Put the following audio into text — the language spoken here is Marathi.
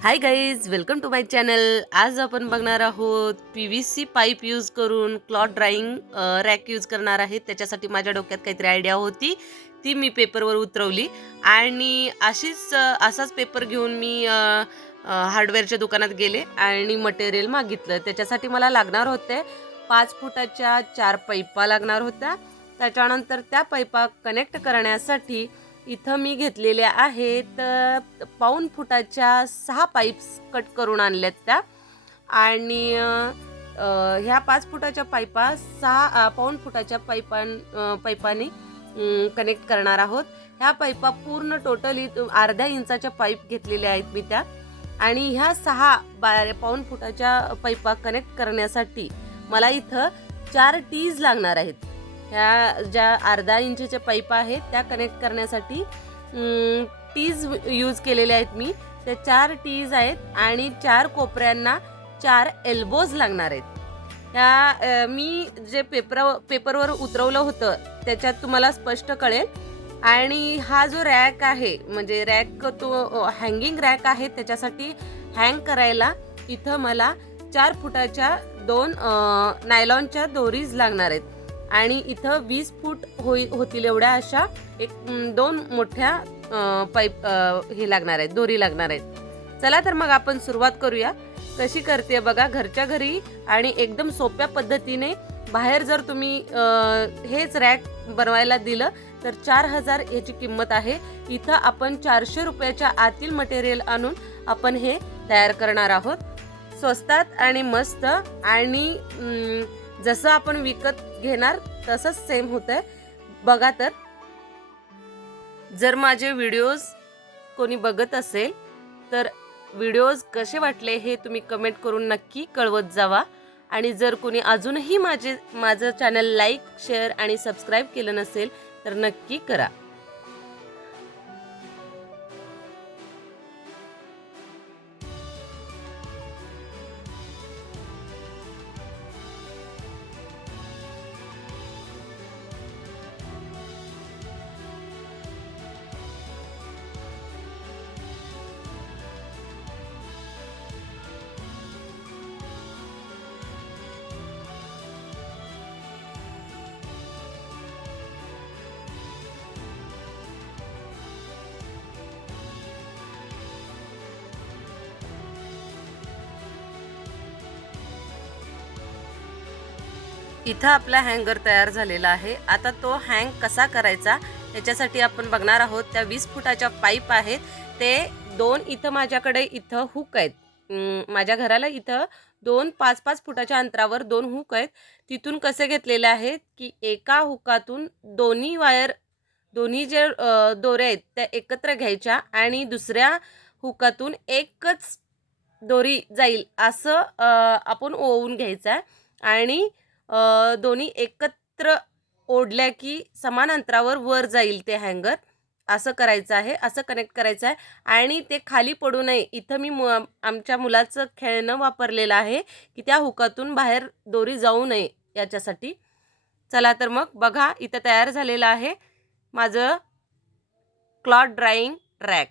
High guys, welcome to my channel. आज आपण बघणार आहोत PVC पाईप यूज करून क्लॉथ ड्राईंग रॅक यूज करणार आहे. त्याच्यासाठी माझ्या डोक्यात काहीतरी आयडिया होती, ती मी पेपरवर उतरवली आणि असाच पेपर घेऊन मी हार्डवेअरच्या दुकानात गेले आणि मटेरियल मागितलं. त्याच्यासाठी मला लागणार होते 5 फुटाच्या 4 पाईपा लागणार होत्या. त्याच्यानंतर त्या पाईपा कनेक्ट करण्यासाठी इथं मी घेतलेल्या आहेत पाऊण फुटाच्या 6 पाईप्स कट करून आणल्यात त्या आणि ह्या 5 फुटाच्या पाईपा 6 पाऊण फुटाच्या पाईपाने कनेक्ट करणार आहोत. ह्या पाईपा पूर्ण टोटली अर्ध्या इंचाच्या पाईप घेतलेल्या आहेत मी त्या आणि ह्या 6 पाऊण फुटाच्या पाईपा कनेक्ट करण्यासाठी मला इथं 4 टीज लागणार आहेत. ह्या ज्या अर्धा इंचच्या पाईप आहेत त्या कनेक्ट करण्यासाठी टीज यूज केलेले आहेत मी. त्या 4 टीज आहेत आणि 4 कोपऱ्यांना 4 एल्बोज लागणार आहेत. ह्या मी जे पेपरवर उतरवलं होतं त्याच्यात तुम्हाला स्पष्ट कळेल. आणि हा जो रॅक आहे म्हणजे रॅक तो हँगिंग रॅक आहे, त्याच्यासाठी हँग करायला इथं मला 4 फुटाच्या 2 नायलॉनच्या दोरीज लागणार आहेत आणि इथं 20 फूट होतील एवढ्या अशा 2 मोठ्या पाईप हे लागणार आहेत, दोरी लागणार आहेत. चला तर मग आपण सुरुवात करूया. कशी करते बघा घरच्या घरी आणि एकदम सोप्या पद्धतीने. बाहेर जर तुम्ही हेच रॅक बनवायला दिलं तर 4000 याची किंमत आहे. इथं आपण 400 रुपयाच्या आतील मटेरियल आणून आपण हे तयार करणार आहोत. स्वस्तात आणि मस्त आणि जसं आपण विकत घेणार तसंच सेम होतंय बघा. तर जर माझे व्हिडिओज कोणी बघत असेल तर व्हिडिओज कसे वाटले हे तुम्ही कमेंट करून नक्की कळवत जावा. आणि जर कोणी अजूनही माझं चॅनल लाईक, शेअर आणि सबस्क्राईब केलं नसेल तर नक्की करा. इथं आपला हँगर तयार झालेला आहे. आता तो हँग कसा करायचा याच्यासाठी आपण बघणार आहोत. त्या 20 फुटाच्या पाईप आहेत ते 2 इथं माझ्याकडे इथं हुक आहेत. माझ्या घराला इथं 2 5-5 फुटाच्या अंतरावर 2 हुक आहेत. तिथून कसे घेतलेले आहेत की एका हुकातून दोन्ही जे दोऱ्या आहेत त्या एकत्र घ्यायच्या आणि दुसऱ्या हुकातून एकच दोरी जाईल असं आपण ओवून घ्यायचं आणि दोन्ही एकत्र ओढल्या की समान अंतरावर वर जाईल ते हँगर. असं करायचं आहे, असं कनेक्ट करायचं आहे आणि ते खाली पडू नये. इथं मी आमच्या मुलाचं खेळणं वापरलेलं आहे की त्या हुकातून बाहेर दोरी जाऊ नये याच्यासाठी. चला तर मग बघा, इथं तयार झालेलं आहे माझं क्लॉथ ड्राईंग रॅक.